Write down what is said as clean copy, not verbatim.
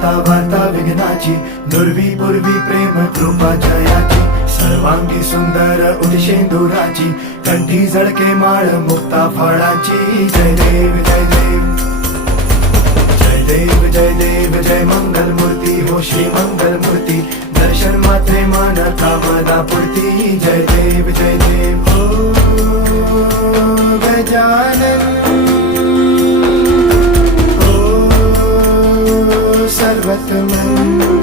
दाता वार्ता विघ्नाची, नुरवी पूर्वी प्रेम कृपा जयाची, सर्वांगी सुंदर उदिशेंदुराची, कंठी झळके माळ मुक्ता फळाची. जय देव जय देव जय देव जय देव जय मंगल मूर्ती हो श्री मंगल मूर्ती, दर्शन मात्रे मान कामना पूर्ती. जय देव जय देव ओ गजानन ओ सर्वतमन.